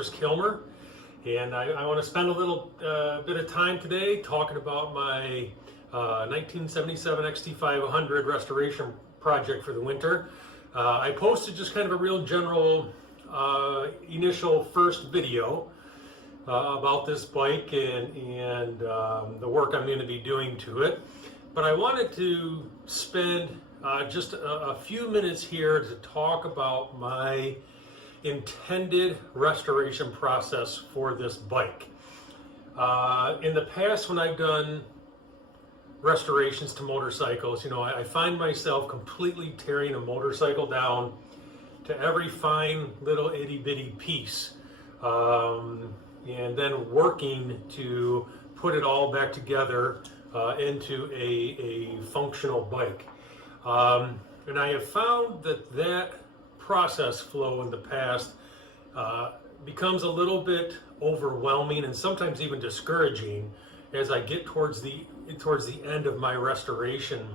Chris Kilmer, and I want to spend a little bit of time today talking about my 1977 XT500 restoration project for the winter. I posted just kind of a real general initial first video about this bike and the work I'm going to be doing to it, but I wanted to spend just a few minutes here to talk about my intended restoration process for this bike. In the past, when I've done restorations to motorcycles, I find myself completely tearing a motorcycle down to every fine little itty bitty piece, and then working to put it all back together into a functional bike. And I have found that process flow in the past becomes a little bit overwhelming and sometimes even discouraging as I get towards the end of my restoration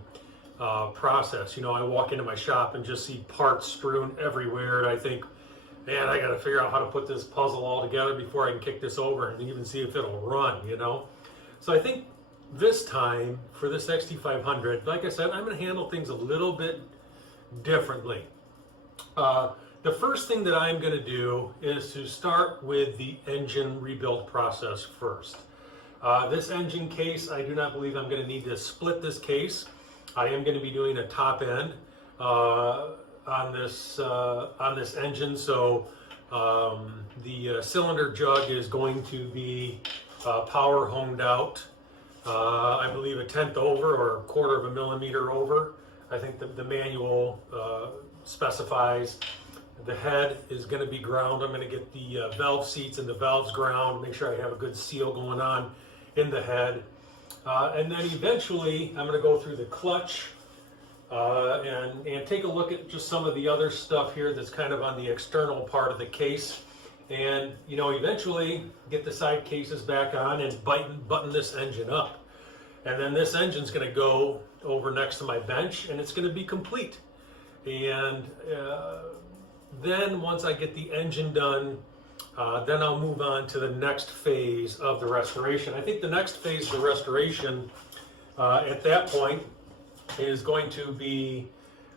process. I walk into my shop and just see parts strewn everywhere, and I think, man, I got to figure out how to put this puzzle all together before I can kick this over and even see if it'll run. So I think this time for this XT500, like I said, I'm going to handle things a little bit differently. The first thing that I'm going to do is to start with the engine rebuild process first. This engine case, I do not believe I'm going to need to split this case. I am going to be doing a top end on this engine, so the cylinder jug is going to be power honed out. I believe 1/10 over or 1/4 of a millimeter over. I think the manual specifies. The head is going to be ground. I'm going to get the valve seats and the valves ground, make sure I have a good seal going on in the head. And then eventually I'm going to go through the clutch and take a look at just some of the other stuff here that's kind of on the external part of the case. And eventually get the side cases back on and button this engine up. And then this engine's going to go over next to my bench and it's going to be complete. And then once I get the engine done, then I'll move on to the next phase of the restoration. I think the next phase of the restoration at that point is going to be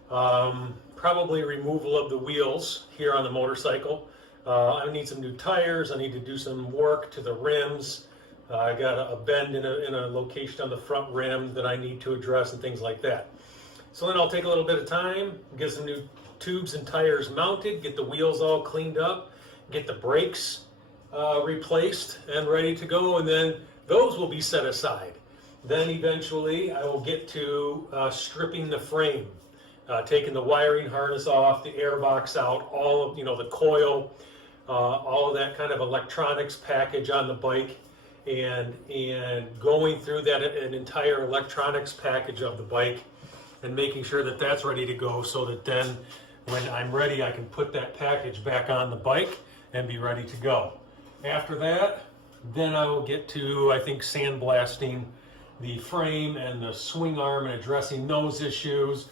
probably removal of the wheels here on the motorcycle. I need some new tires. I need to do some work to the rims. I got a bend in a location on the front rim that I need to address and things like that. So then I'll take a little bit of time, get some new tubes and tires mounted, get the wheels all cleaned up, get the brakes replaced and ready to go, and then those will be set aside. Then eventually I will get to stripping the frame, taking the wiring harness off, the air box out, all of the coil, all of that kind of electronics package on the bike, and going through that an entire electronics package of the bike and making sure that that's ready to go, so that then when I'm ready I can put that package back on the bike and be ready to go. After that, then I will get to, I think, sandblasting the frame and the swing arm and addressing those issues,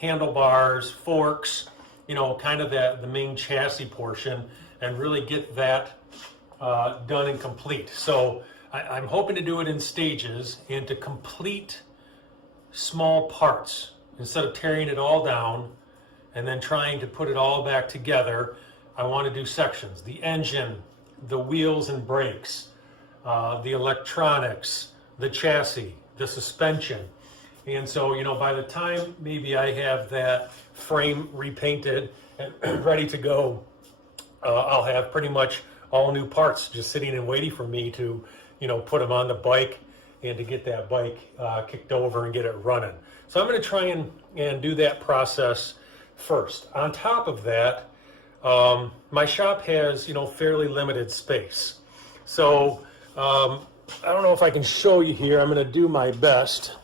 handlebars, forks, kind of the main chassis portion, and really get that done and complete. So I'm hoping to do it in stages and to complete small parts instead of tearing it all down and then trying to put it all back together. I want to do sections: the engine, the wheels and brakes, the electronics, the chassis, the suspension. And so, by the time maybe I have that frame repainted and ready to go, I'll have pretty much all new parts just sitting and waiting for me to, put them on the bike and to get that bike kicked over and get it running. So I'm going to try and do that process first. On top of that, my shop has, fairly limited space. So I don't know if I can show you here. I'm going to do my best.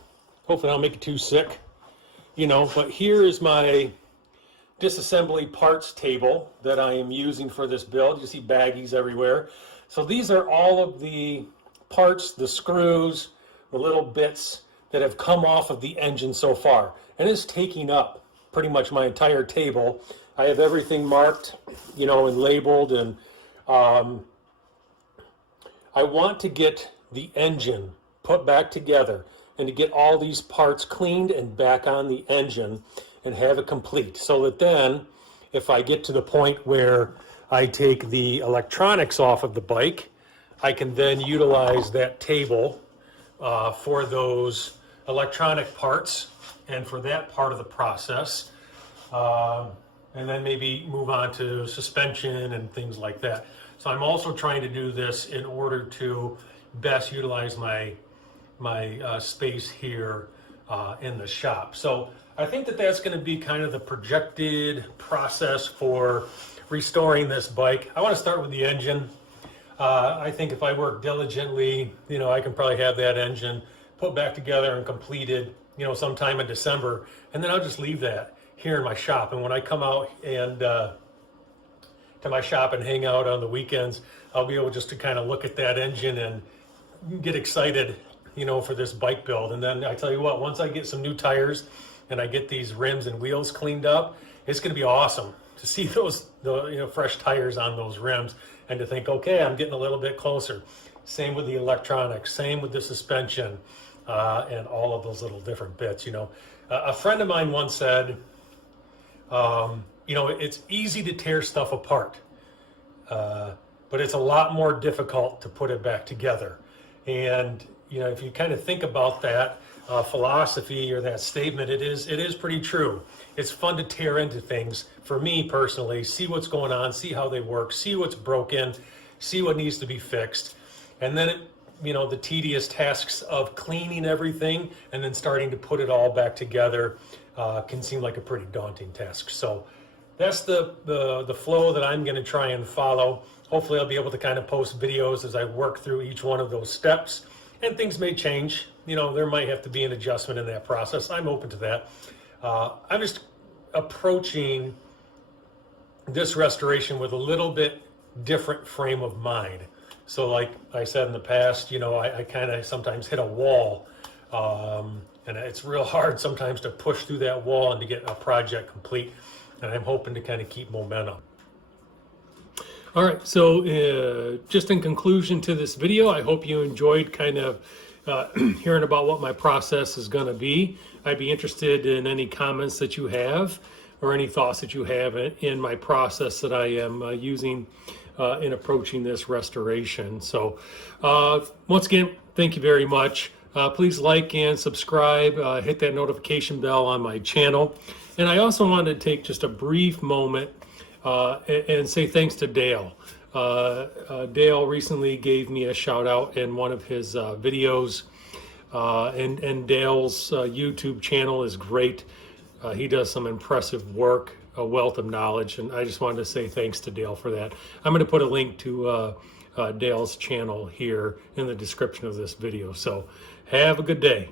Hopefully I don't make it too sick, but here is my disassembly parts table that I am using for this build. You see baggies everywhere. So these are all of the parts, the screws, the little bits that have come off of the engine so far. And it's taking up pretty much my entire table. I have everything marked, and labeled, and I want to get the engine put back together and to get all these parts cleaned and back on the engine and have it complete, so that then if I get to the point where I take the electronics off of the bike, I can then utilize that table for those electronic parts and for that part of the process, and then maybe move on to suspension and things like that. So I'm also trying to do this in order to best utilize my space here in the shop. So I think that that's going to be kind of the projected process for restoring this bike. I want to start with the engine. I think if I work diligently, I can probably have that engine put back together and completed, sometime in December, and then I'll just leave that here in my shop. And when I come out and to my shop and hang out on the weekends, I'll be able just to kind of look at that engine and get excited, for this bike build. And then I tell you what, once I get some new tires and I get these rims and wheels cleaned up, it's going to be awesome to see the fresh tires on those rims and to think, okay, I'm getting a little bit closer. Same with the electronics, same with the suspension, and all of those little different bits. A friend of mine once said, it's easy to tear stuff apart, but it's a lot more difficult to put it back together. And if you kind of think about that philosophy or that statement, it is pretty true. It's fun to tear into things, for me personally, see what's going on, see how they work, see what's broken, see what needs to be fixed, and then the tedious tasks of cleaning everything and then starting to put it all back together can seem like a pretty daunting task. So that's the flow that I'm going to try and follow. Hopefully I'll be able to kind of post videos as I work through each one of those steps, and things may change. There might have to be an adjustment in that process. I'm open to that. I'm just approaching this restoration with a little bit different frame of mind. So like I said in the past, I kind of sometimes hit a wall, and it's real hard sometimes to push through that wall and to get a project complete. And I'm hoping to kind of keep momentum. All right, so just in conclusion to this video, I hope you enjoyed kind of hearing about what my process is going to be. I'd be interested in any comments that you have or any thoughts that you have in my process that I am using in approaching this restoration. So once again, thank you very much. Please like and subscribe, hit that notification bell on my channel. And I also wanted to take just a brief moment and say thanks to Dale. Dale recently gave me a shout out in one of his videos, and Dale's YouTube channel is great. He does some impressive work, a wealth of knowledge, and I just wanted to say thanks to Dale for that. I'm going to put a link to Dale's channel here in the description of this video. So have a good day.